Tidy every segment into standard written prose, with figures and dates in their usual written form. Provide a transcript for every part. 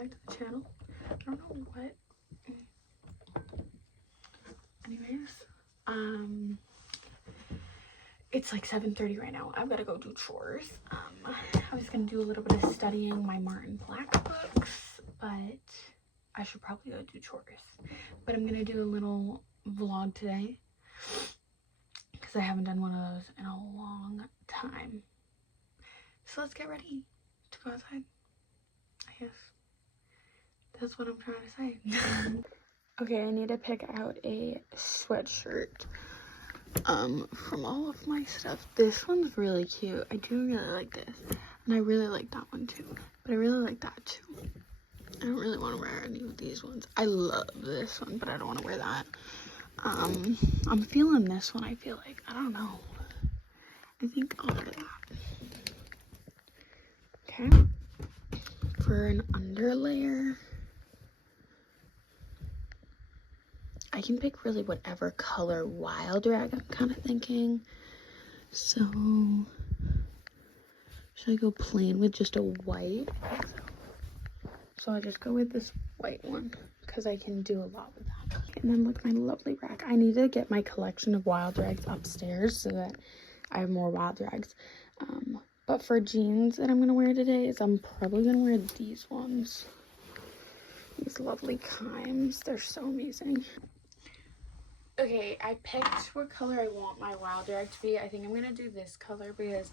back to the channel. I don't know what. Anyways, it's like 7:30 right now. I've got to go do chores. I was gonna do a little bit of studying my Martin Black books, but I should probably go do chores. But I'm gonna do a little vlog today because I haven't done one of those in a long time. So let's get ready to go outside. I guess that's what I'm trying to say. Okay, I need to pick out a sweatshirt from all of my stuff. This one's really cute. I do really like this, and I really like that one too, but I really like that too. I don't really want to wear any of these ones. I love this one, but I don't want to wear that. I'm feeling this one. I feel like, I don't know, I think I'll wear that. Okay, for an underlayer, I can pick really whatever color Wild Rag I'm kind of thinking. So, should I go plain with just a white? So I just go with this white one because I can do a lot with that. And then look, my lovely rag. I need to get my collection of Wild Rags upstairs so that I have more Wild Rags. But for jeans that I'm going to wear today is I'm probably going to wear these ones. These lovely Kimes. They're so amazing. Okay, I picked what color I want my Wild Rag to be. I think I'm going to do this color because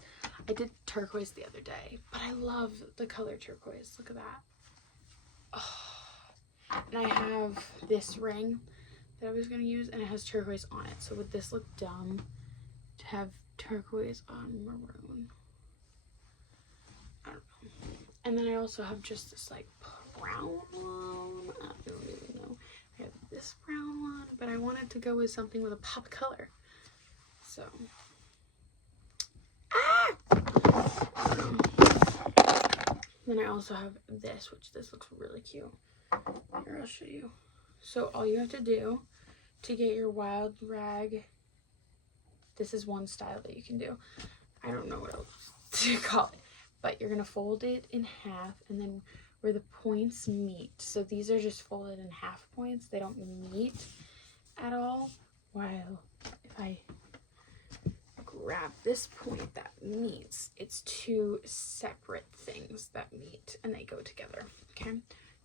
I did turquoise the other day. But I love the color turquoise. Look at that. Oh. And I have this ring that I was going to use, and it has turquoise on it. So would this look dumb to have turquoise on maroon? I don't know. And then I also have just this like brown one. I don't really know. I have this brown one, but I wanted to go with something with a pop color. So, then I also have this, which this looks really cute. Here, I'll show you. So all you have to do to get your Wild Rag, this is one style that you can do. I don't know what else to call it, but you're gonna fold it in half, and then where the points meet, so these are just folded in half points, they don't meet at all, while if I grab this point that meets, it's two separate things that meet and they go together. Okay,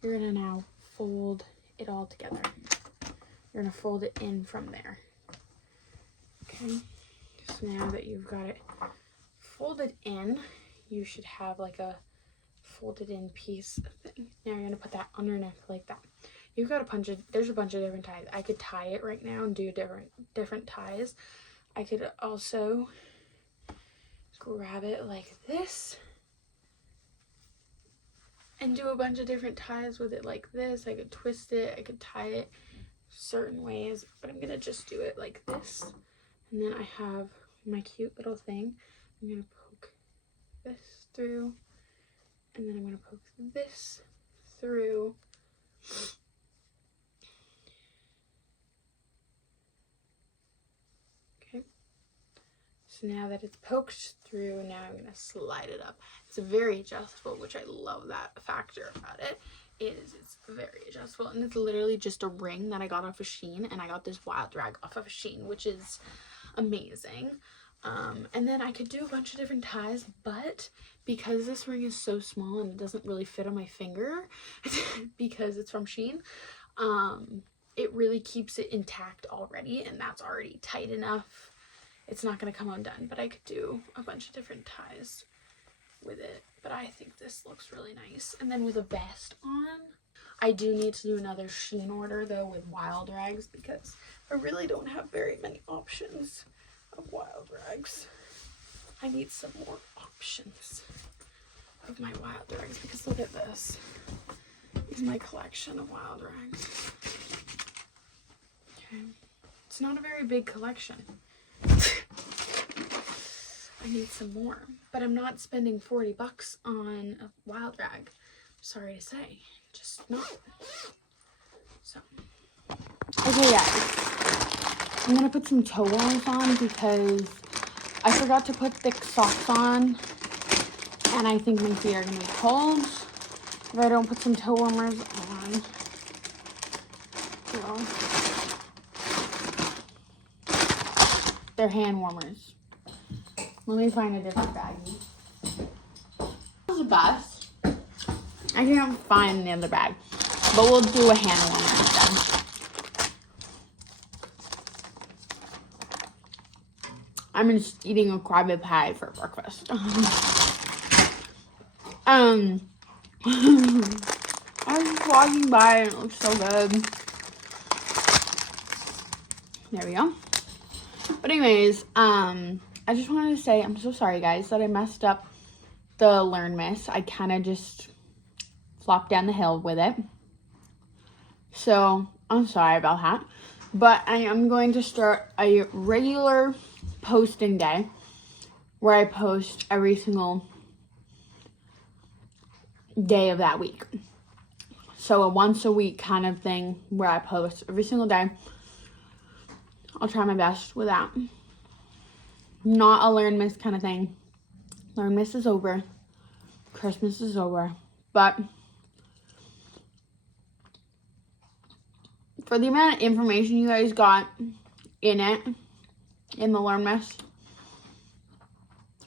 you're gonna now fold it all together. You're gonna fold it in from there. Okay, so now that you've got it folded in, you should have like a folded in piece thing. Now you're gonna put that underneath like that. You've got there's a bunch of different ties. I could tie it right now and do different ties. I could also grab it like this and do a bunch of different ties with it like this. I could twist it, I could tie it certain ways, but I'm gonna just do it like this. And then I have my cute little thing. I'm gonna poke this through, and then I'm gonna poke this through. Okay, so now that it's poked through, now I'm gonna slide it up. It's very adjustable, which I love that factor about it. It's very adjustable, and it's literally just a ring that I got off of Shein, and I got this Wild Rag off of Shein, which is amazing. And then I could do a bunch of different ties, but because this ring is so small and it doesn't really fit on my finger because it's from Shein, it really keeps it intact already, and that's already tight enough. It's not going to come undone, but I could do a bunch of different ties with it. But I think this looks really nice. And then with a vest on, I do need to do another Shein order though with Wild Rags because I really don't have very many options of Wild Rags. I need some more options of my Wild Rags because look at this. This is my collection of Wild Rags. Okay. It's not a very big collection. I need some more, but I'm not spending 40 bucks on a Wild Rag. Sorry to say, just not. So, okay guys, I'm gonna put some toe warmers on because I forgot to put thick socks on, and I think my feet are gonna be cold. if I don't put some toe warmers on. Well, they're hand warmers. Let me find a different baggie. This is the best. I can't find the other bag, but we'll do a hand warmer instead. I'm just eating a crab pie for breakfast. I was just walking by and it looks so good. There we go. But anyways, I just wanted to say I'm so sorry, guys, that I messed up the Learn Miss. I kind of just flopped down the hill with it. So I'm sorry about that. But I am going to start a regular posting day where I post every single day of that week. So a once a week kind of thing where I post every single day. I'll try my best with that. Not a Learn Miss kind of thing. Learn Miss is over. Christmas is over. But for the amount of information you guys got in it, in the Learn Miss,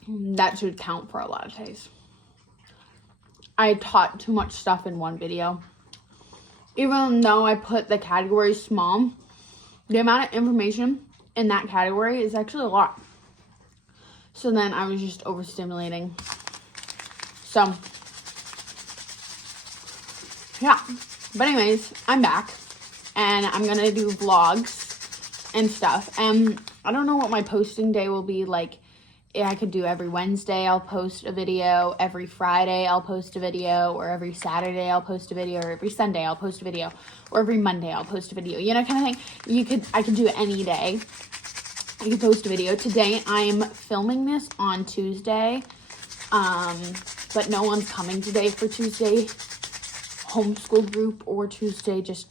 that should count for a lot of days. I taught too much stuff in one video. Even though I put the category small, the amount of information in that category is actually a lot. So then I was just overstimulating. So, yeah. But anyways, I'm back. And I'm going to do vlogs and stuff. And I don't know what my posting day will be like. I could do every Wednesday I'll post a video, every Friday I'll post a video, or every Saturday I'll post a video, or every Sunday I'll post a video, or every Monday I'll post a video, you know, kind of thing. I could do it any day. I could post a video. Today I'm filming this on Tuesday, but no one's coming today for Tuesday homeschool group or Tuesday just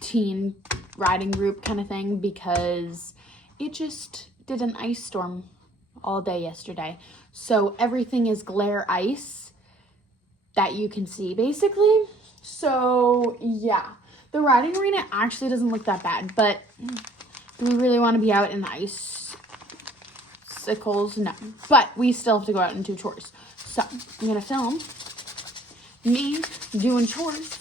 teen riding group kind of thing, because it just did an ice storm all day yesterday. So everything is glare ice that you can see basically. So yeah, the riding arena actually doesn't look that bad, but do we really want to be out in the ice sickles? No, but we still have to go out and do chores. So I'm gonna film me doing chores.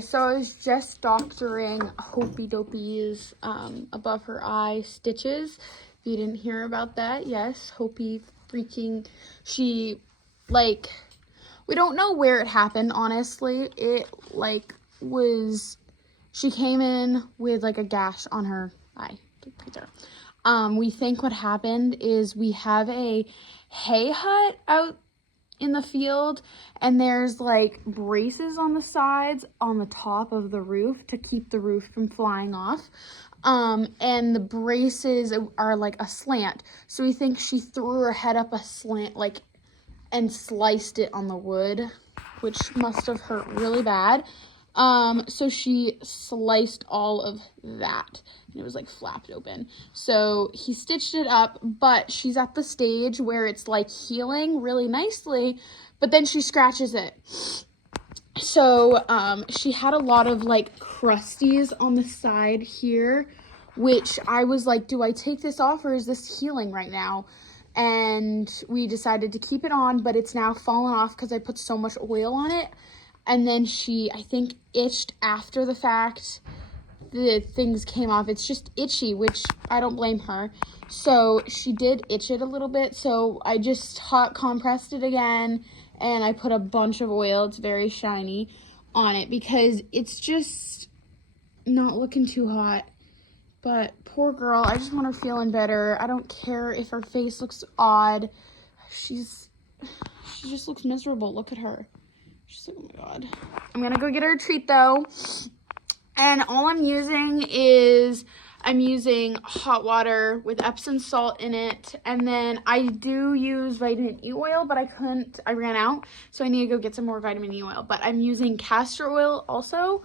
So I was just doctoring Hopey Dopey's above her eye stitches. If you didn't hear about that, yes, Hopey freaking, she, like, we don't know where it happened, honestly. It, like, she came in with, like, a gash on her eye. Right there. We think what happened is we have a hay hut out in the field, and there's like braces on the sides on the top of the roof to keep the roof from flying off, and the braces are like a slant, so we think she threw her head up a slant, like, and sliced it on the wood, which must have hurt really bad. So she sliced all of that, and it was like flapped open. So he stitched it up, but she's at the stage where it's like healing really nicely, but then she scratches it. So, she had a lot of like crusties on the side here, which I was like, do I take this off or is this healing right now? And we decided to keep it on, but it's now fallen off because I put so much oil on it. And then she, I think, itched after the fact. The things came off. It's just itchy, which I don't blame her. So she did itch it a little bit. So I just hot compressed it again. And I put a bunch of oil, it's very shiny, on it. Because it's just not looking too hot. But poor girl, I just want her feeling better. I don't care if her face looks odd. She just looks miserable. Look at her. She's like, oh my god. I'm gonna go get her a treat though. And all I'm using is, I'm using hot water with Epsom salt in it. And then I do use vitamin E oil, but I ran out. So I need to go get some more vitamin E oil. But I'm using castor oil also.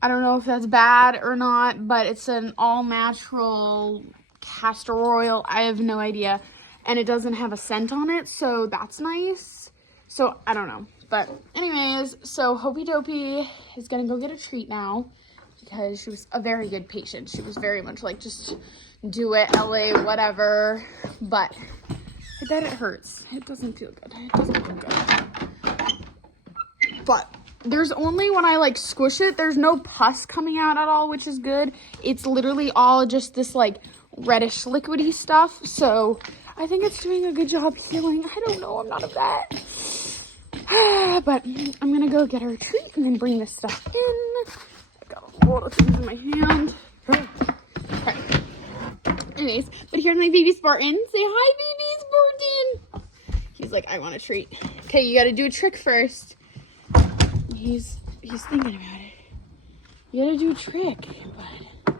I don't know if that's bad or not, but it's an all-natural castor oil. I have no idea. And it doesn't have a scent on it, so that's nice. So I don't know. But anyways, so Hopey Dopey is going to go get a treat now, because she was a very good patient. She was very much like, just do it, LA, whatever. But I bet it hurts. It doesn't feel good. It doesn't feel good. But there's only, when I like squish it, there's no pus coming out at all, which is good. It's literally all just this like reddish liquidy stuff. So I think it's doing a good job healing. I don't know. I'm not a vet. But I'm going to go get her a treat and then bring this stuff in. Got a lot of things in my hand. Okay. Anyways, but here's my baby Spartan. Say hi, baby Spartan. He's like, I want a treat. Okay, you got to do a trick first. He's thinking about it. You got to do a trick, bud.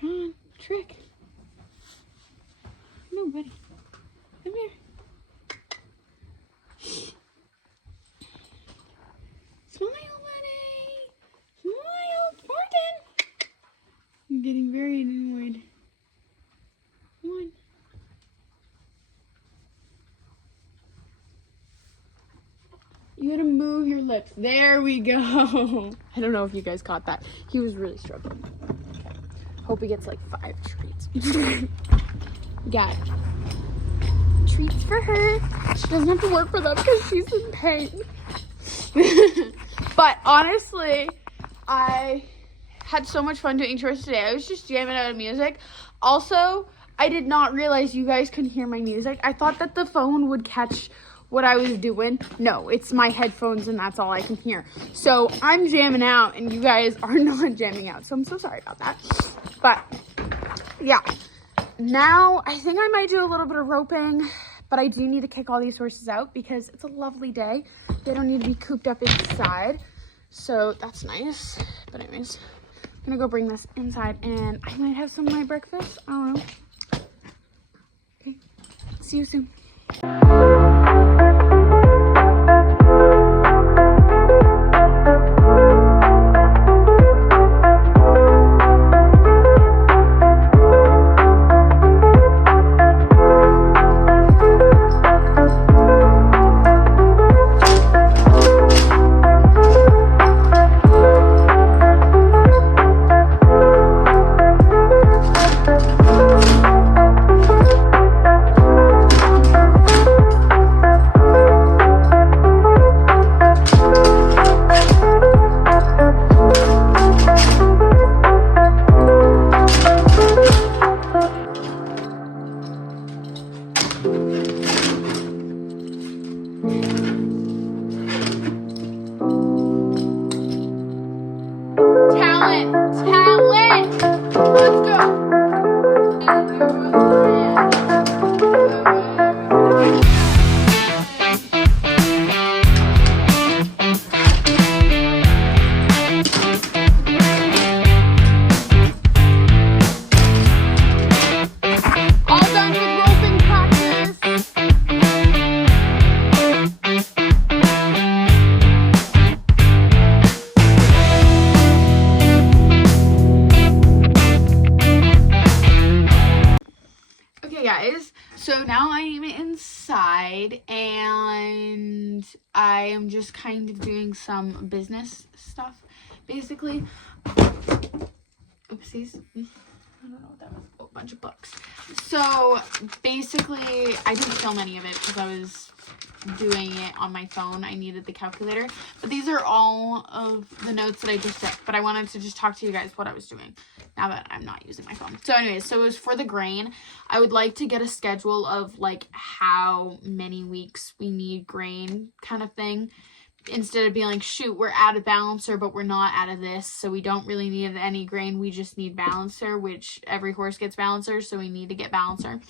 Come on, trick. No, buddy. Come here. Smile, buddy. Smile, Spartan. I'm getting very annoyed. Come on. You gotta move your lips. There we go. I don't know if you guys caught that. He was really struggling. Okay. Hope he gets like 5 treats. Got treats for her. She doesn't have to work for them because she's in pain. But honestly, I had so much fun doing chores today. I was just jamming out of music. Also, I did not realize you guys couldn't hear my music. I thought that the phone would catch what I was doing. No, it's my headphones and that's all I can hear. So I'm jamming out and you guys are not jamming out. So I'm so sorry about that. But yeah, now I think I might do a little bit of roping, but I do need to kick all these horses out because it's a lovely day. They don't need to be cooped up inside. So that's nice. But anyways, I'm gonna go bring this inside and I might have some of my breakfast. I don't know. Okay, see you soon. So now I'm inside and I am just kind of doing some business stuff, basically. Oopsies. I don't know what that was. Oh, a bunch of books. So basically, I didn't film any of it because I was doing it on my phone. I needed the calculator. But these are all of the notes that I just took. But I wanted to just talk to you guys what I was doing now that I'm not using my phone. So anyways, so it was for the grain. I would like to get a schedule of like how many weeks we need grain kind of thing. Instead of being like, shoot, we're out of balancer, but we're not out of this. So we don't really need any grain. We just need balancer, which every horse gets balancer. So we need to get balancer.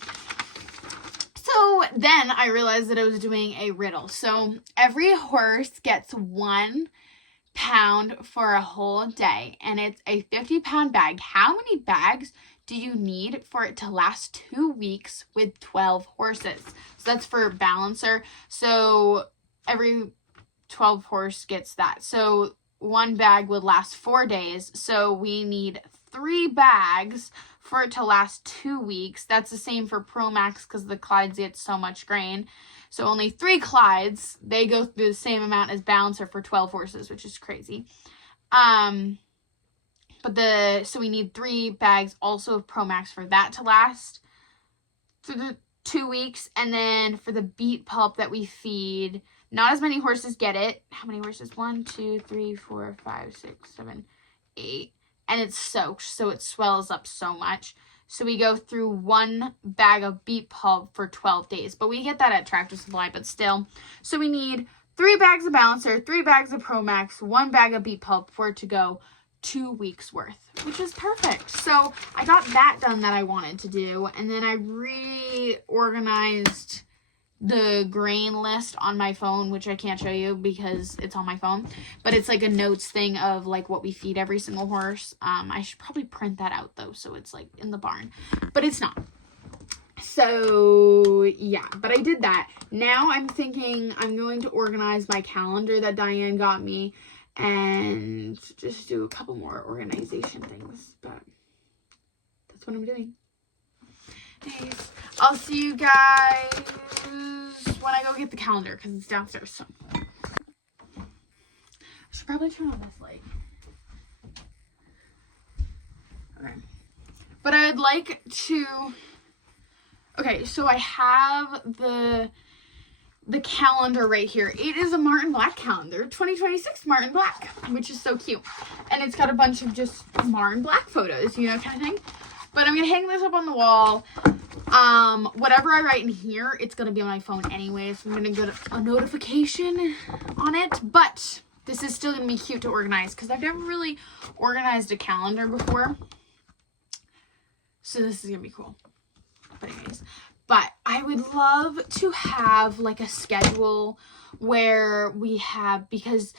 So then I realized that I was doing a riddle. So every horse gets one £1 for a whole day, and it's a 50-pound bag. How many bags do you need for it to last 2 weeks with 12 horses? So that's for balancer. So every 12 horse gets that. So one bag would last 4 days. So we need 3 bags for it to last 2 weeks. That's the same for Pro Max because the Clydes get so much grain. So only 3 Clydes, they go through the same amount as balancer for 12 horses, which is crazy. So we need 3 bags also of Pro Max for that to last through the 2 weeks. And then for the beet pulp that we feed, not as many horses get it. How many horses? 1, 2, 3, 4, 5, 6, 7, 8. And it's soaked, so it swells up so much. So we go through 1 bag of beet pulp for 12 days. But we get that at Tractor Supply, but still. So we need 3 bags of balancer, 3 bags of Pro Max, 1 bag of beet pulp for it to go 2 weeks worth, which is perfect. So I got that done that I wanted to do. And then I reorganized the grain list on my phone, which I can't show you because it's on my phone, but it's like a notes thing of like what we feed every single horse. I should probably print that out though, so it's like in the barn, but it's not. So yeah, but I did that. Now I'm thinking I'm going to organize my calendar that Diane got me and just do a couple more organization things, but that's what I'm doing. Anyways, I'll see you guys when I go get the calendar because it's downstairs. So I should probably turn on this light. Okay. But I'd like to... Okay, so I have the calendar right here. It is a Martin Black calendar, 2026 Martin Black, which is so cute. And it's got a bunch of just Martin Black photos, you know, kind of thing. But I'm going to hang this up on the wall. Whatever I write in here, it's going to be on my phone anyway. So I'm going to get a notification on it. But this is still going to be cute to organize because I've never really organized a calendar before. So this is going to be cool. But anyways, but I would love to have like a schedule where we have, because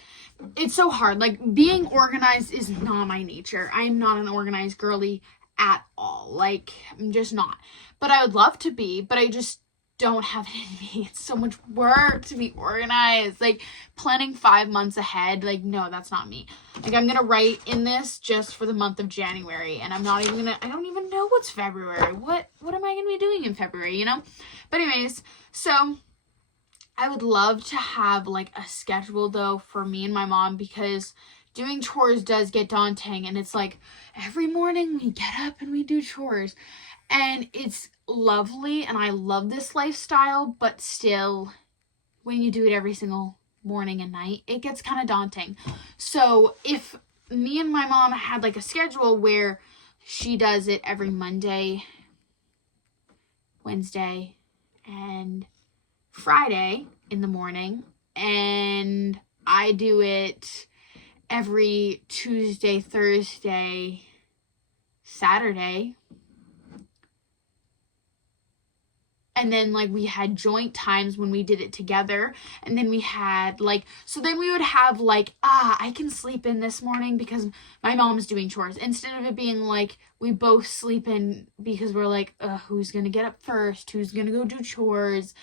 it's so hard. Like being organized is not my nature. I'm not an organized girly at all. Like, I'm just not. But I would love to be, but I just don't have it in me. It's so much work to be organized. Like, planning 5 months ahead, like, no, that's not me. Like, I'm gonna write in this just for the month of January, and I'm not even gonna, I don't even know what's February. What am I gonna be doing in February, you know? But anyways, so I would love to have, like, a schedule, though, for me and my mom, because doing chores does get daunting, and it's like every morning we get up and we do chores, and it's lovely, and I love this lifestyle, but still, when you do it every single morning and night, it gets kind of daunting. So if me and my mom had like a schedule where she does it every Monday, Wednesday, and Friday in the morning, and I do it every Tuesday, Thursday, Saturday. And then, like, we had joint times when we did it together. And then we had, like, so then we would have, like, I can sleep in this morning because my mom's doing chores. Instead of it being, like, we both sleep in because we're like, who's gonna get up first? Who's gonna go do chores?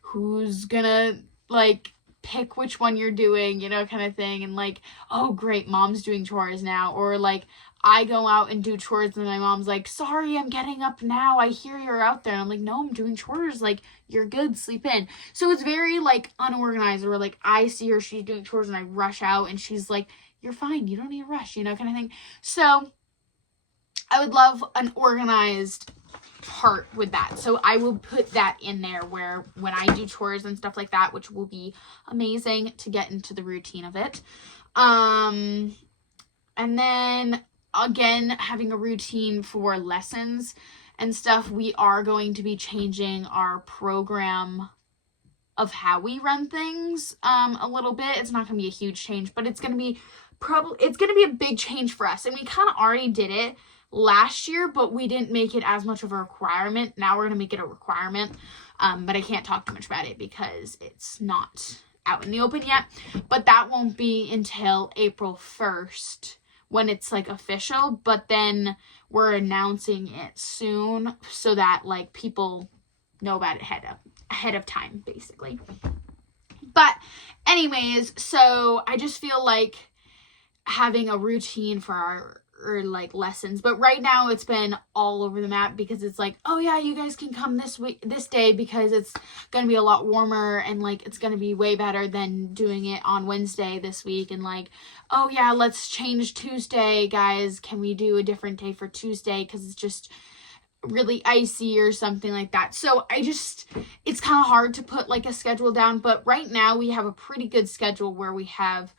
Who's gonna, like, pick which one you're doing, you know, kind of thing. And, like, oh, great, mom's doing chores now. Or, like, I go out and do chores and my mom's like, sorry, I'm getting up now. I hear you're out there. And I'm like, no, I'm doing chores. Like, you're good. Sleep in. So it's very, like, unorganized, or, like, I see her, she's doing chores and I rush out and she's like, you're fine. You don't need to rush, you know, kind of thing. So I would love an organized part with that. So I will put that in there where when I do chores and stuff like that, which will be amazing to get into the routine of it. And then again, having a routine for lessons and stuff, we are going to be changing our program of how we run things a little bit. It's not going to be a huge change, but it's going to be a big change for us. And we kind of already did it last year, but we didn't make it as much of a requirement. Now we're going to make it a requirement. But I can't talk too much about it because it's not out in the open yet, but that won't be until April 1st when it's like official, but then we're announcing it soon so that like people know about it ahead of time, basically. But anyways, so I just feel like having a routine for our like lessons, but right now it's been all over the map because it's like, oh yeah, you guys can come this day because it's gonna be a lot warmer and like it's gonna be way better than doing it on Wednesday this week. And like, oh yeah, let's change Tuesday, guys, can we do a different day for Tuesday because it's just really icy or something like that. So it's kind of hard to put like a schedule down, but right now we have a pretty good schedule where we have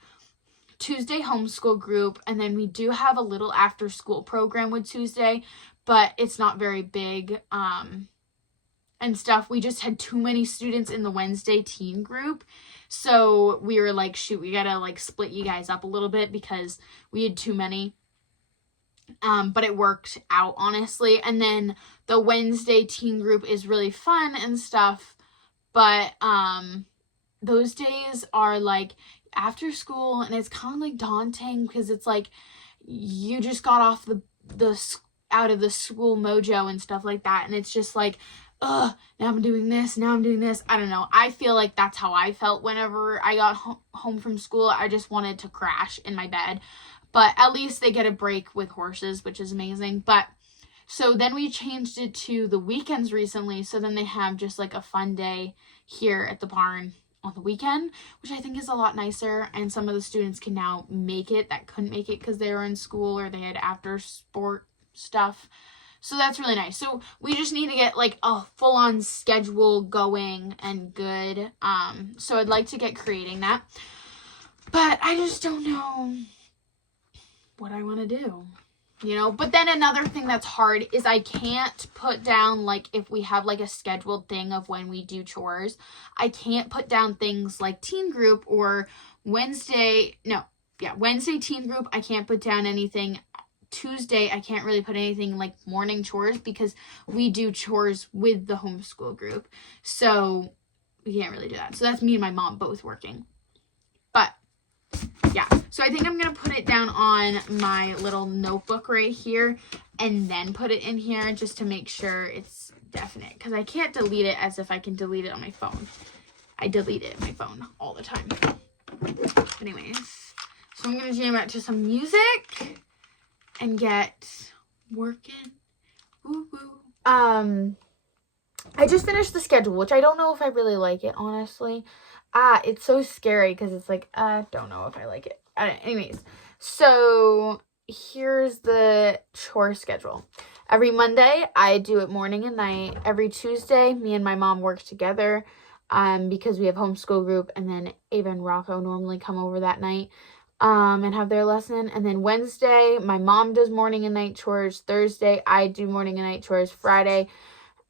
Tuesday homeschool group, and then we do have a little after school program with Tuesday, but it's not very big and stuff. We just had too many students in the Wednesday teen group, so we were like, shoot, we gotta like split you guys up a little bit because we had too many. But it worked out, honestly. And then the Wednesday teen group is really fun and stuff, but those days are like after school, and it's kind of like daunting because it's like you just got off the out of the school mojo and stuff like that, and it's just like, now I'm doing this, I don't know. I feel like that's how I felt whenever I got home from school. I just wanted to crash in my bed, but at least they get a break with horses, which is amazing. But so then we changed it to the weekends recently, so then they have just like a fun day here at the barn on the weekend, which I think is a lot nicer, and some of the students can now make it that couldn't make it because they were in school or they had after sport stuff. So that's really nice. So we just need to get like a full-on schedule going and good. So I'd like to get creating that, but I just don't know what I want to do. But then another thing that's hard is I can't put down, like, if we have, like, a scheduled thing of when we do chores, I can't put down things like teen group or Wednesday teen group. I can't put down anything. Tuesday, I can't really put anything like morning chores because we do chores with the homeschool group. So we can't really do that. So that's me and my mom both working. But yeah, so I think I'm going to put it down on my little notebook right here and then put it in here just to make sure it's definite, because I can't delete it as if I can delete it on my phone. I delete it on my phone all the time. Anyways, so I'm going to jam out to some music and get working. Woo woo. I just finished the schedule, which I don't know if I really like it, honestly. It's so scary because it's like, I don't know if I like it. Anyways, so here's the chore schedule. Every Monday, I do it morning and night. Every Tuesday, me and my mom work together because we have homeschool group, and then Ava and Rocco normally come over that night and have their lesson. And then Wednesday, my mom does morning and night chores. Thursday, I do morning and night chores. Friday,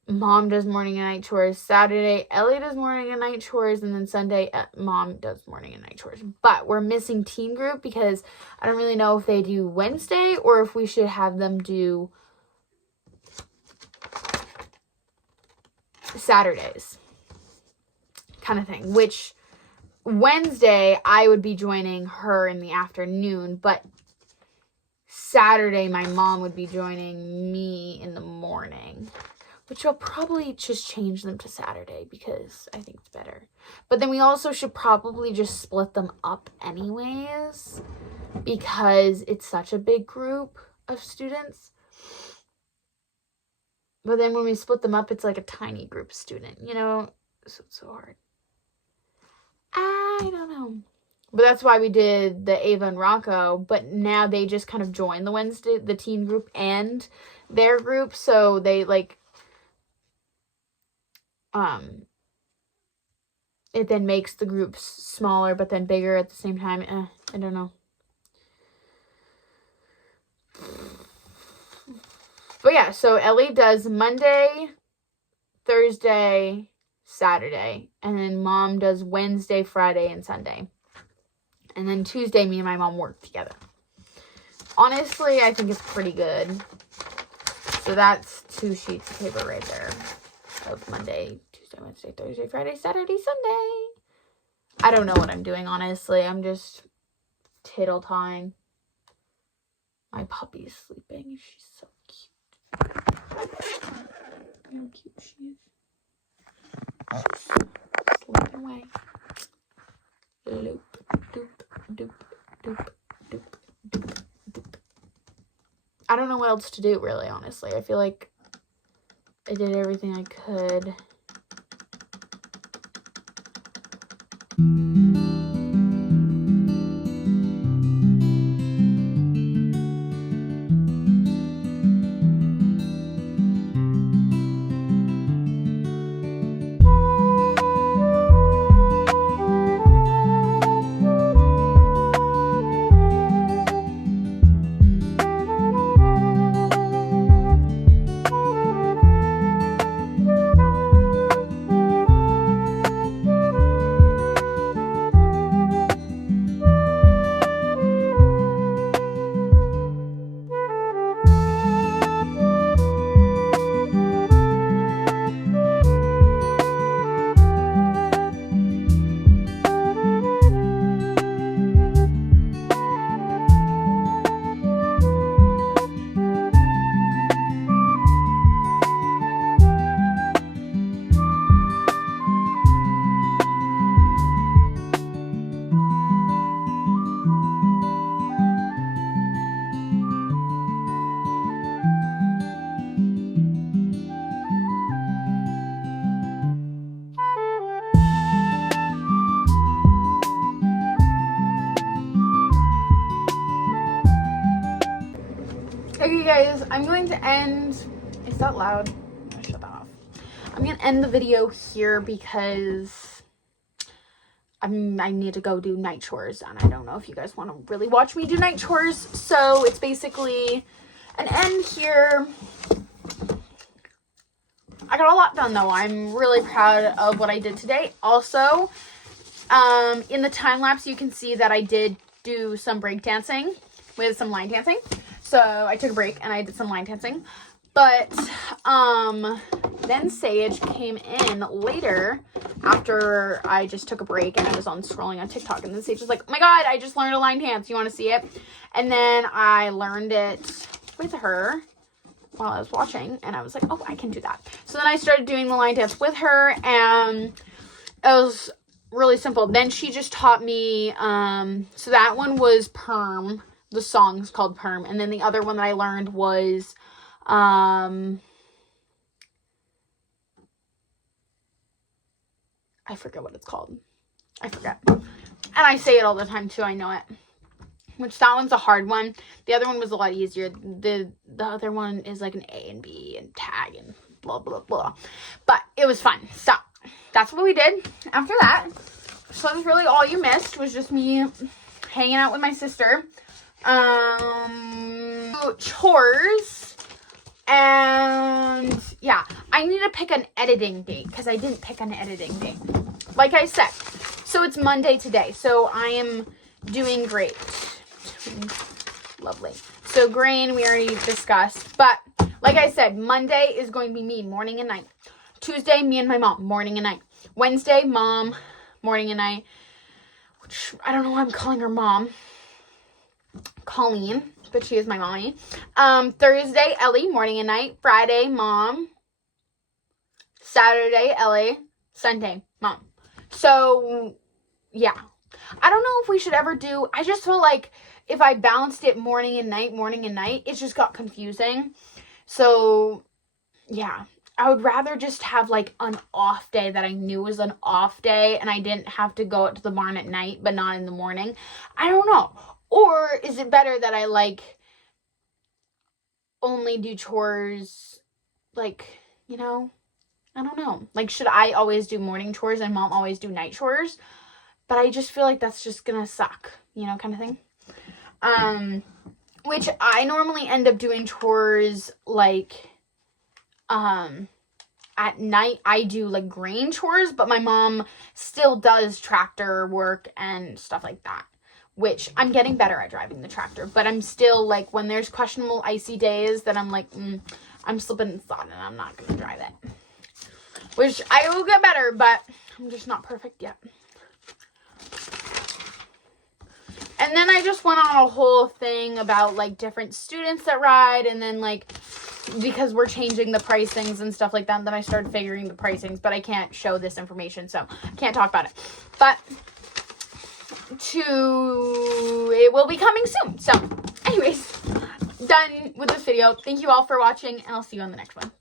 Mom does morning and night chores. Saturday, Ellie does morning and night chores. And then Sunday, Mom does morning and night chores. But we're missing teen group because I don't really know if they do Wednesday or if we should have them do Saturdays kind of thing. Which Wednesday, I would be joining her in the afternoon. But Saturday, my mom would be joining me in the morning. Which I'll probably just change them to Saturday because I think it's better. But then we also should probably just split them up anyways because it's such a big group of students. But then when we split them up, it's like a tiny group student, so it's so hard. I don't know. But that's why we did the Ava and Rocco. But now they just kind of join the teen group and their group. So they like... it then makes the groups smaller but then bigger at the same time. I don't know. But yeah, so Ellie does Monday, Thursday, Saturday, and then Mom does Wednesday, Friday, and Sunday. And then Tuesday, me and my mom work together. Honestly, I think it's pretty good. So that's 2 sheets of paper right there. Of Monday, Tuesday, Wednesday, Thursday, Friday, Saturday, Sunday. I don't know what I'm doing, honestly. I'm just tittle-tying. My puppy's sleeping. She's so cute. How cute she is. Sleeping away. Loop, doop, doop, doop, doop, doop, doop. I don't know what else to do, really, honestly. I feel like I did everything I could. Okay, guys, I'm going to end. Is that loud? I'm gonna shut that off. I'm gonna end the video here because I need to go do night chores, and I don't know if you guys want to really watch me do night chores. So it's basically an end here. I got a lot done though. I'm really proud of what I did today. Also, in the time lapse, you can see that I did do some break dancing with some line dancing. So I took a break and I did some line dancing. But then Sage came in later after I just took a break and I was on scrolling on TikTok. And then Sage was like, oh my God, I just learned a line dance. You want to see it? And then I learned it with her while I was watching. And I was like, oh, I can do that. So then I started doing the line dance with her. And it was really simple. Then she just taught me. So that one was Perm. The song's called Perm. And then the other one that I learned was I forget what it's called. I forget. And I say it all the time too. I know it. Which that one's a hard one. The other one was a lot easier. The other one is like an A and B and tag and blah blah blah. But it was fun. So that's what we did after that. So that's really all you missed was just me hanging out with my sister. Chores. And yeah, I need to pick an editing date because I didn't pick an editing date. Like I said, so it's Monday today. So I am doing great. Lovely. So grain, we already discussed. But like I said, Monday is going to be me, morning and night. Tuesday, me and my mom, morning and night. Wednesday, mom, morning and night. Which, I don't know why I'm calling her mom. Colleen, but she is my mommy. Thursday, Ellie, morning and night. Friday, mom. Saturday, Ellie. Sunday, mom. So, yeah. I don't know if we should ever do, I just feel like if I balanced it morning and night, it just got confusing. So, yeah. I would rather just have like an off day that I knew was an off day and I didn't have to go out to the barn at night, but not in the morning. I don't know. Or is it better that I like only do chores like, you know, I don't know. Like, should I always do morning chores and mom always do night chores? But I just feel like that's just gonna suck, you know, kind of thing. Which I normally end up doing chores like, at night I do like grain chores, but my mom still does tractor work and stuff like that. Which I'm getting better at driving the tractor, but I'm still like, when there's questionable icy days, that I'm like, I'm slipping and sliding and I'm not gonna drive it. Which I will get better, but I'm just not perfect yet. And then I just went on a whole thing about like different students that ride, and then like because we're changing the pricings and stuff like that, then I started figuring the pricings, but I can't show this information, so I can't talk about it. But it will be coming soon. So anyways, done with this video. Thank you all for watching, and I'll see you on the next one.